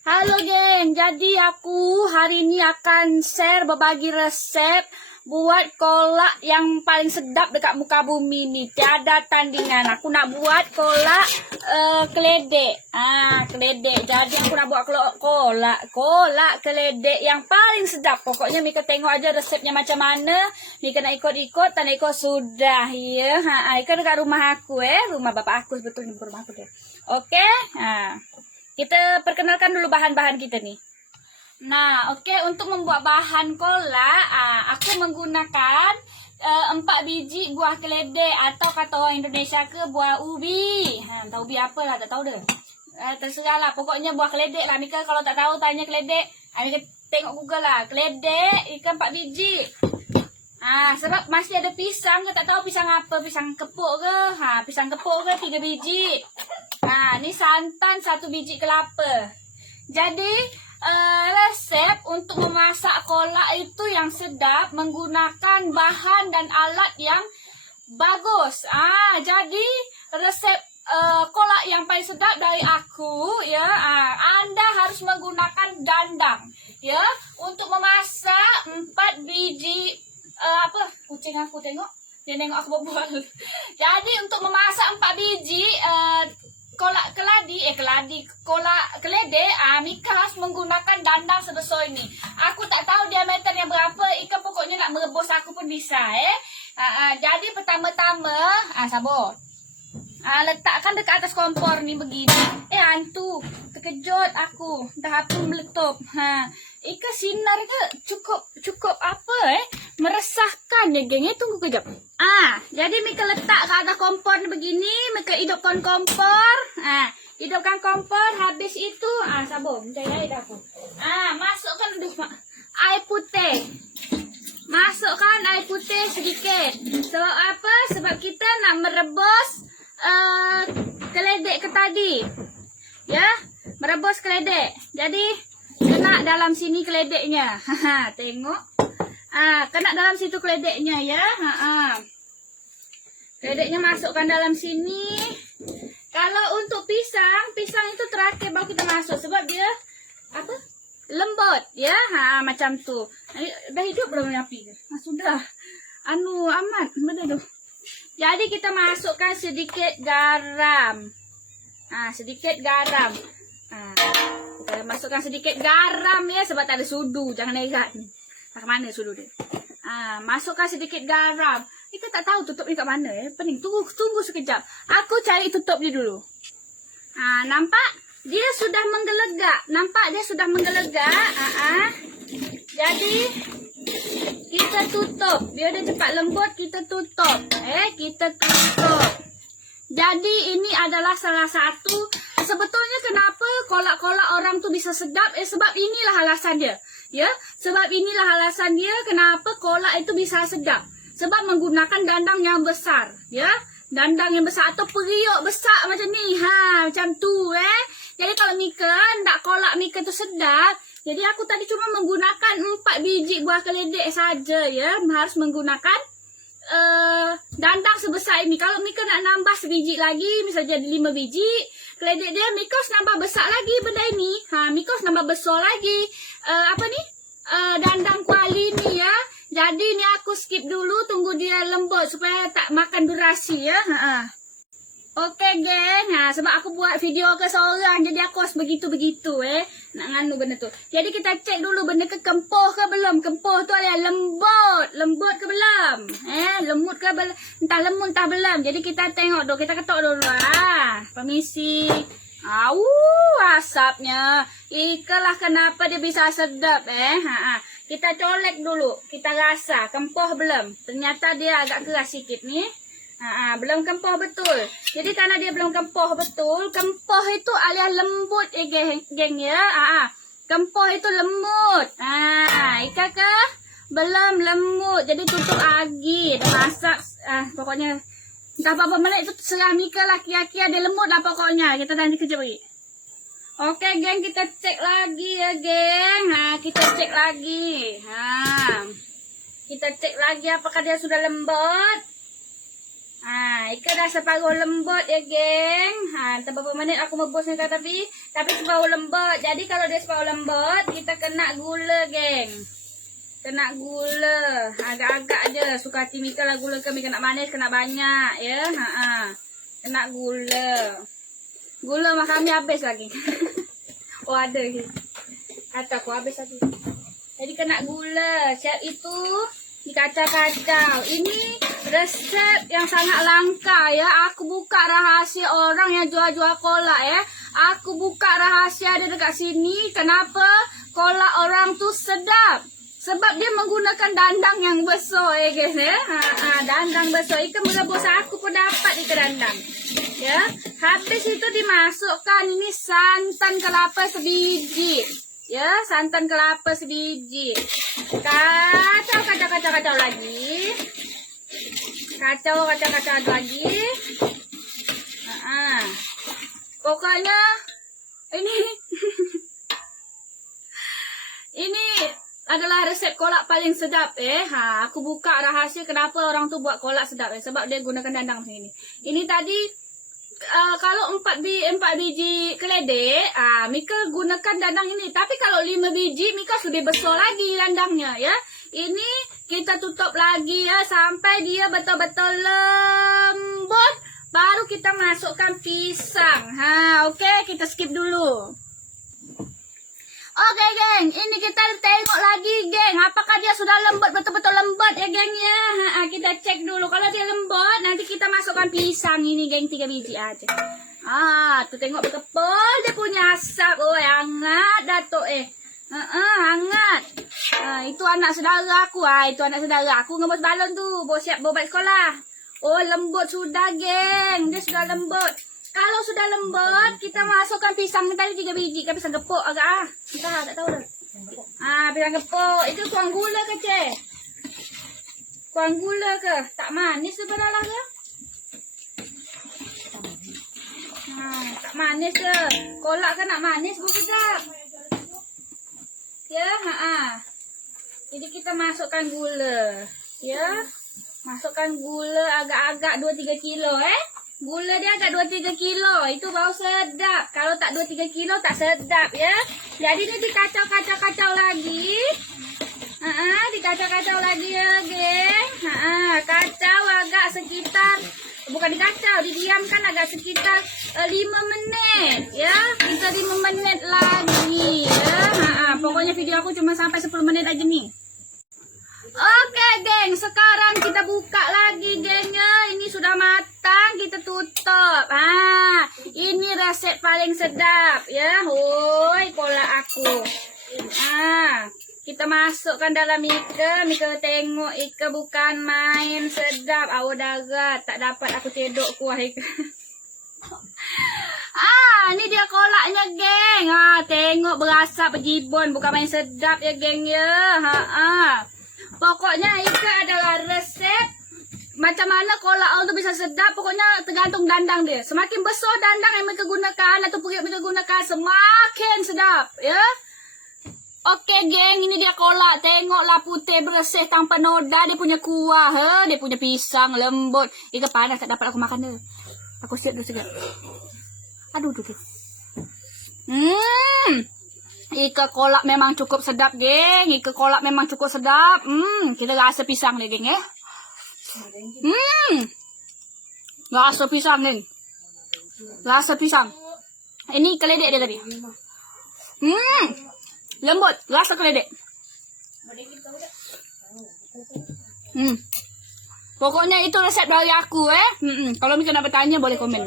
Halo geng, jadi aku hari ini akan share berbagi resep buat kolak yang paling sedap dekat muka bumi nih. Tiada tandingan. Aku nak buat kolak keledek. Keledek. Jadi aku nak buat kolak keledek yang paling sedap. Pokoknya Mika tengok aja resepnya macam mana. Mika nak ikut-ikut, tak nak ikut sudah ya. Ika dekat rumah aku rumah bapak aku sebetulnya, bukan rumah aku deh. Oke. Kita perkenalkan dulu bahan-bahan kita nih. Nah, oke, untuk membuat bahan kolak, aku menggunakan 4 biji buah keledek atau kata orang Indonesia ke buah ubi. Tahu ubi apa lah, tak tahu deh. Terserah lah, pokoknya buah keledek lah. Mika kalau tak tahu tanya keledek. Mika tengok Google lah. Keledek, ikan 4 biji. Sebab masih ada pisang ke, tak tahu pisang apa, pisang kepuk ke. Pisang kepuk ke 3 biji. Ni santan 1 biji kelapa. Jadi resep untuk memasak kolak itu yang sedap menggunakan bahan dan alat yang bagus. Jadi resep kolak yang paling sedap dari aku ya. Anda harus menggunakan dandang ya untuk memasak 4 biji kucing aku tengok. Dia nengok aku berbual. Jadi untuk memasak 4 biji kolak keledek, Mika harus menggunakan dandang sebesar ini. Aku tak tahu diameternya berapa. Ika pokoknya nak merebus aku pun bisa jadi pertama-tama sabar. Letakkan dekat atas kompor ni begini. Hantu, terkejut aku. Dah api meletup. Ika sinar ke cukup apa meresahkan ya geng. Tunggu kejap. Jadi Mika letak ke atas kompor ni begini. Mika hidupkan kompor. Hidupkan kompor. Habis itu sabar. Minta air dah aku. Masukkan air putih. Masukkan air putih sedikit. Sebab apa? Sebab kita nak merebus keledek ke tadi ya, merebus keledek. Jadi kena dalam sini keledeknya. Tengok, kena dalam situ keledeknya ya. Keledeknya masukkan dalam sini. Kalau untuk pisang itu terakhir baru kita masuk sebab dia lembut ya. Macam tu. Dah hidup belum api? Sudah. Amat benda tu. Jadi kita masukkan sedikit garam. Sedikit garam. Kita masukkan sedikit garam ya sebab tak ada sudu. Jangan negat. Tak mana sudu dia. Masukkan sedikit garam. Kita tak tahu tutup ni kat mana Pening. Tunggu sekejap. Aku cari tutup dia dulu. Nampak? Dia sudah menggelegak. Nampak dia sudah menggelegak. Jadi kita tutup. Biar dia cepat lembut, kita tutup. Kita tutup. Jadi ini adalah salah satu sebetulnya kenapa kolak-kolak orang tu bisa sedap. Sebab inilah alasan dia. Ya, sebab inilah alasan dia kenapa kolak itu bisa sedap. Sebab menggunakan dandang yang besar, ya. Dandang yang besar atau periuk besar macam ni. Macam tu Jadi kalau Mika nak kolak Mika tu sedap, jadi aku tadi cuma menggunakan 4 biji buah keledek saja ya. Harus menggunakan dandang sebesar ini. Kalau Mika nak nambah sebiji lagi, misalnya jadi 5 biji keledek dia, Mika harus nambah besar lagi benda ini. Mika harus nambah besar lagi dandang kuali ni ya. Jadi ni aku skip dulu, tunggu dia lembut supaya tak makan durasi ya. Okey geng, sebab aku buat video ke seorang, jadi aku harus begitu-begitu nak nganu benda tu. Jadi kita cek dulu benda ke kempuh ke belum. Kempuh tu adalah lembut ke belum. Lembut ke belum, entah lembut entah belum. Jadi kita tengok dulu, kita ketuk dulu. Permisi. Asapnya. Ikalah kenapa dia bisa sedap Kita colek dulu, kita rasa kempuh belum. Ternyata dia agak keras sikit ni. Belum kempuh betul. Jadi karena dia belum kempuh betul, kempuh itu alias lembut geng ya. Kempuh itu lembut. Ika ke? Belum lembut. Jadi tutup lagi. Dah masak. Pokoknya entah berapa menit itu serah Mika lah. Kira-kira dia lembut lah pokoknya. Kita nanti kejap lagi. Oke geng, kita cek lagi ya geng. Kita cek lagi. Kita cek lagi apakah dia sudah lembut. Ika dah separuh lembut ya, geng. Entah berapa menit aku rebusnya tapi separuh lembut. Jadi kalau dia separuh lembut, kita kena gula, geng. Kena gula. Agak-agak aja. Suka hati Mika lah gula ke. Mika nak manis, kena banyak ya. Kena gula. Gula mah kami habis lagi. Oh ada lagi. Kata aku habis lagi. Jadi kena gula. Chef itu dikacau-kacau. Ini resep yang sangat langka ya. Aku buka rahasia orang yang jual-jual kolak ya. Aku buka rahasia dia dekat sini. Kenapa kolak orang tu sedap? Sebab dia menggunakan dandang yang besar ya guys ya. Dandang besar. Ikan merebus aku pun dapat ikan dandang. Ya. Habis itu dimasukkan ini santan kelapa sebiji. Ya, santan kelapa sebiji. Kacau lagi. Kacau lagi. Pokoknya ini ini adalah resep kolak paling sedap aku buka rahasia kenapa orang tuh buat kolak sedap sebab dia gunakan dandang sini. Ini tadi kalau 4 biji keledek, Mika gunakan dandang ini. Tapi kalau 5 biji, Mika sudah besar lagi dandangnya ya. Ini kita tutup lagi ya sampai dia betul-betul lembut. Baru kita masukkan pisang. Oke, kita skip dulu. Oke, geng, ini kita tengok lagi, geng. Apakah dia sudah lembut, betul-betul lembut ya, geng ya. Kita cek dulu. Kalau dia lembut, nanti kita masukkan pisang ini, geng, 3 biji aja. Tuh tengok berkepul dia punya asap. Oh, hangat Datuk hangat. Itu anak saudara aku. Itu anak saudara aku ngebos balon tu. Bawa siap bawa balik sekolah. Oh, lembut sudah, geng. Dia sudah lembut. Kalau sudah lembut, kita masukkan pisang tadi 3 biji. Kan pisang gepuk agak Entah, tak tahu dah. Pisang gepuk. Itu kurang gula ke, Cik? Kurang gula ke? Tak manis sebenarnya ke? Tak manis ke? Kolak kan nak manis pun sedap. Ya, Jadi kita masukkan gula. Ya. Masukkan gula agak-agak 2-3 kilo, Gula dia agak 2-3 kilo. Itu baru sedap. Kalau tak 2-3 kilo tak sedap ya. Jadi dia dikacau-kacau lagi. Dikacau-kacau lagi ya, geng. Kacau agak sekitar, bukan dikacau, didiamkan agak sekitar 5 menit ya. Kita 5 menit lagi ya. Pokoknya video aku cuma sampai 10 menit aja nih. Oke, geng, sekarang kita buka lagi, geng ya. Ini sudah matang, kita tutup. Ini resep paling sedap ya. Hoi, kolak aku. Kita masukkan dalam Mika. Mika tengok Ika bukan main sedap. Awak darat, tak dapat aku cedok kuah Ika. Ini dia kolaknya, geng. Tengok berasap berjibun, bukan main sedap ya, geng ya. Pokoknya Ika adalah resep macam mana kolak orang tu bisa sedap. Pokoknya tergantung dandang dia. Semakin besar dandang yang mereka gunakan atau periuk mereka gunakan, semakin sedap ya. Oke, geng, ini dia kolak. Tengoklah putih bersih tanpa noda. Dia punya kuah, dia punya pisang lembut. Ika panas tak dapat aku makan dia. Aku siap dulu sekejap. Aduh. Ika kolak memang cukup sedap, geng. Ika kolak memang cukup sedap. Kita rasa pisang deh, geng ya. Rasa pisang, geng. Rasa pisang. Ini keledek dia tadi. Lembut, rasa keledek. Pokoknya itu resep dari aku, Kalau Mika nak bertanya boleh komen.